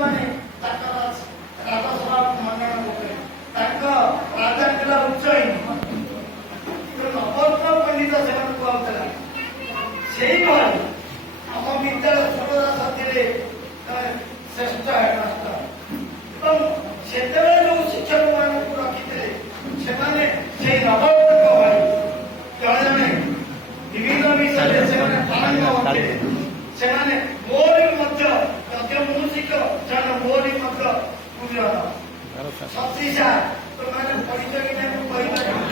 ମାନେ ତାଙ୍କର ରାଜସଭା ମଣ୍ଡନ କରୁଥିଲେ, ତାଙ୍କ ରାଜା ଥିଲା ଉଚ୍ଚହୀନ, ନବରତ୍ନ ପଣ୍ଡିତ ସେମାନଙ୍କୁ କୁହାଉଥିଲା। ସେଇଭଳି ଆମ ବିଦ୍ୟାଳୟ ସୁରଦା ସତୀରେ ଶ୍ରେଷ୍ଠ ହେଡମାଷ୍ଟର ଏବଂ ସେତେବେଳେ ଯୋଉ ଶିକ୍ଷକ ମାନଙ୍କୁ ରଖିଥିଲେ ସେମାନେ ସେଇ ନବରତ୍ନଙ୍କ ଭଳି ଜଣେ ଜଣେ ବିଭିନ୍ନ ବିଷୟରେ ସେମାନେ ପାଳନ ହଉଥିଲେ। ସେମାନେ ମୋରି ମଧ୍ୟ ମୁଁ ଶିକ୍ଷକ ଜଣେ ମୋରି ମଧ୍ୟ ଗୁରୁଜନ ସତୀଶା ତୁମମାନେ ପଢିଛ କି ନାହିଁ ମୁଁ କହିପାରିବି।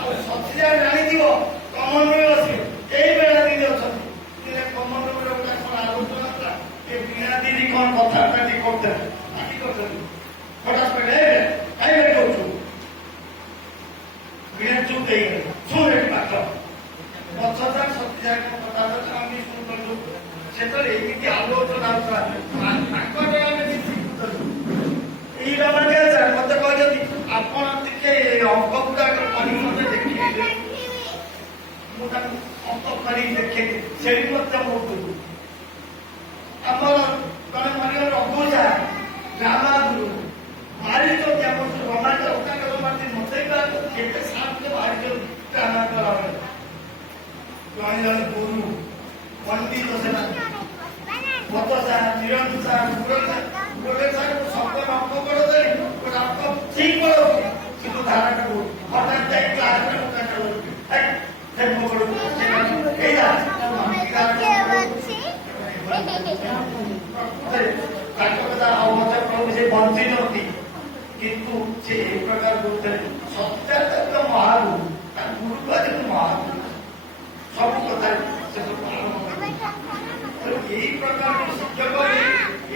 ଆଉ ସତୀଶା ଜାଣିଥିବ କମନୱେଲ୍ଥ ଏଇ ବେଳା ଦିଦି ଅଛନ୍ତି, କମନୱେଲ୍ଥ ଗୋଟେ କଣ ଆଲୋଚନା ହେଲା, ଏ ବୀଣା ଦିଦି କଣ କଥାବାର୍ତ୍ତା ଟିକେ କରୁଥିଲେ, ପାଟି କରୁଛନ୍ତି ହଠାତ୍ କହିଲେ କାହିଁକି କହୁଛୁ ବୀଣା ଚୁପ୍ ହେଇଗଲେ, ଶୁଣ ଏଠି ପାଠ ପଛଟା ସତୀଶା କଥା ଆମେ ଶୁଣୁ। ସେତେବେଳେ ଏମିତି ଆଲୋଚନା ହଉଥିଲା, ତାଙ୍କ ଆମେ ଶିଖୁଥିଲୁ। ଏଇ ମତେ କହିଛନ୍ତି ଆପଣ ଟିକେ ଅଙ୍କ ଗୁଡାକ କରି ମତେ ଦେଖେଇଲେ, ମୁଁ ତାଙ୍କୁ ଅଙ୍କ କରି ଦେଖେଇଲି, ସେଠି ମଧ୍ୟ କହୁଥିଲୁ। ଆମର ଜଣେ ମରିଗଲେ ରଘୁଜା ରାମାଗୁରୁ ମାରିଛନ୍ତି, ଆମର ରମାଚର ମାରି ମତେ କେତେ ସାହାଯ୍ୟ ମାରିଛନ୍ତି ରାମାଚର। ଜଣେ ଜଣେ ଗୁରୁ ପଣ୍ଡିତ ସେମାନେ ଭଦ୍ର ସାର୍, ନିରଞ୍ଜନ ସାର୍, ଗୋଟେ ସାର୍ ଶବ୍ଦ ଅଙ୍କ ପଢଉଥିଲେ, ଗୋଟେ ଅଙ୍କ ଠିକ ପଢଉଛି କିନ୍ତୁ ଧାରାଟାକୁ ହଠାତ୍ ଯାଇ କ୍ଲାସରେ ସେ ବଞ୍ଚିଛନ୍ତି କିନ୍ତୁ ସେ ଏ ପ୍ରକାର କରୁଥିଲେ। ସତ୍ୟାନ୍ତ ମହାଗୁରୁ, ତା ଗୁରୁତ୍ୱ ଯେହେତୁ ମହାଗୁରୁ ସବୁ କଥାରେ ସେ ସବୁ ପାଳନ କରେ। ଏଇ ପ୍ରକାର ଶିକ୍ଷକ